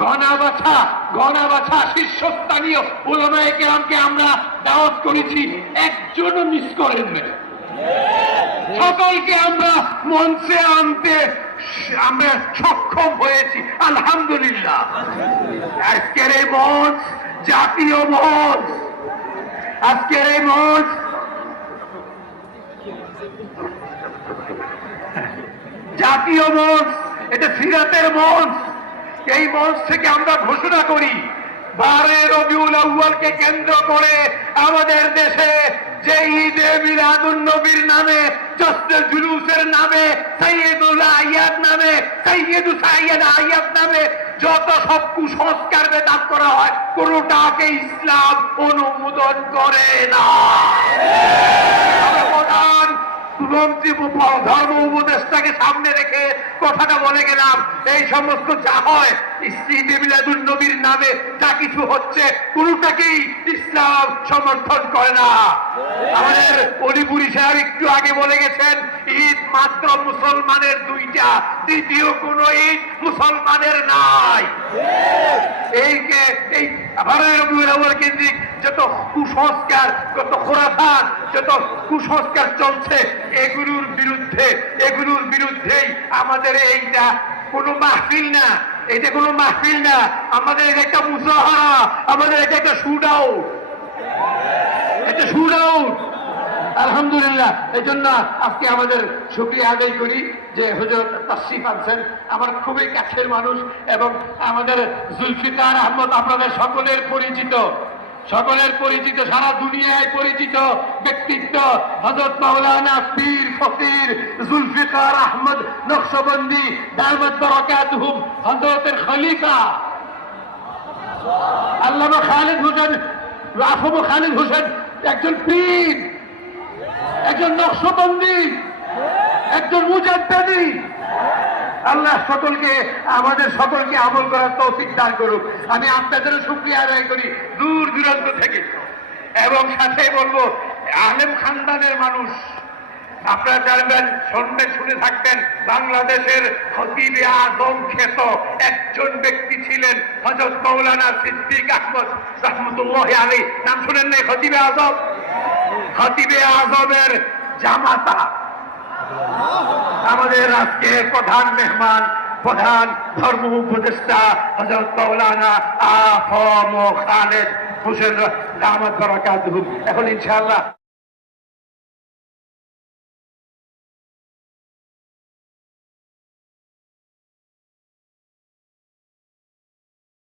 গণাবাছা শীর্ষস্থানীয় উলামায়ে কেরামকে আমরা দাওয়াত করেছি, একজনও মিস করেন না। সকলকে আমরা মঞ্চে আনতে আমরা সক্ষম হয়েছি, আলহামদুলিল্লাহ। আজকের এই মঞ্চ জাতীয় মঞ্চ, আজকের এই মঞ্চ জাতীয় মঞ্চ, এটা সিরাতের মঞ্চ। এই মঞ্চ থেকে আমরা ঘোষণা করি 12 রবিউল আউয়ালকে কেন্দ্র করে আমাদের দেশে যে ঈদে মিলাদুন নবীর নামে, জশ্নে জুলুসের নামে, সাইয়্যিদুল আয়াদ নামে, সাইয়্যিদু সাইয়্যিদ আয়াদ নামে যত সব কুসংস্কার বেদাত করা হয়, কোনটাকে ইসলাম অনুমোদন করে না। ধর্ম উপদেষ্টাকে সামনে রেখে কথাটা বলে গেলাম, এই সমস্ত যা হয় ঈদে মিলাদুন নবীর নামে যা কিছু হচ্ছে, কোনটাকেই ইসলাম সমর্থন করে না। আমাদের অলিপুরি সাহেব একটু আগে বলে গেছেন, ঈদ মাত্র মুসলমানের দুইটা, দ্বিতীয় কোন ঈদ মুসলমানের নাই। এই 12 রবিউল আউয়াল কেন্দ্রিক যত কুসংস্কার, যত খোরাফাত, যত কুসংস্কার চলছে, এগুলোর বিরুদ্ধেই আমাদের এইটা কোনো মাহফিল না, এটা কোনো মাহফিল না, আমাদের এটা একটা মুজাহারা, আমাদের এটা একটা শুটআউট, এটা শুটআউট। আলহামদুলিল্লাহ। এই জন্য আজকে আমাদের শুকরিয়া আদায় করি যে হযরত তাশরীফ আনছেন, আমার খুবই কাছের মানুষ, এবং আমাদের জুলফিকার আহমদ আপনাদের সকলের পরিচিত, সারা দুনিয়ায় পরিচিত ব্যক্তিত্ব হযরত মাওলানা পীর ফকির জুলফিকার আহমদ নকশবন্দি দামাত বারাকাতুহুম, হযরতের খলিফা আল্লামা খালিদ হোসেন, একজন পীর, একজন নকশবন্দি, একজন মুজাদ্দিদি। আল্লাহ আমাদের সকলকে আমল করার তৌফিক দান করুক। আমি আপনাদের শুকরিয়া আদায় করি দূর দূরান্ত থেকে, এবং সাথে বলবো আলেম খানদানের মানুষ আপনারা জানবেন, শুনে থাকবেন, বাংলাদেশের খতিবে আজম খ্যাত একজন ব্যক্তি ছিলেন হযরত মাওলানা সিদ্দিক আহমদ রাহমাতুল্লাহি আলাইহি। নাম শুনেন নাই? খতিবে আজমের জামাতা আমাদের আজকের প্রধান মেহমান, প্রধান ধর্ম উপদেষ্টা হযরত মাওলানা আফম খালেদ হোসেন দামাত বারাকাতুহু। এখন ইনশাআল্লাহ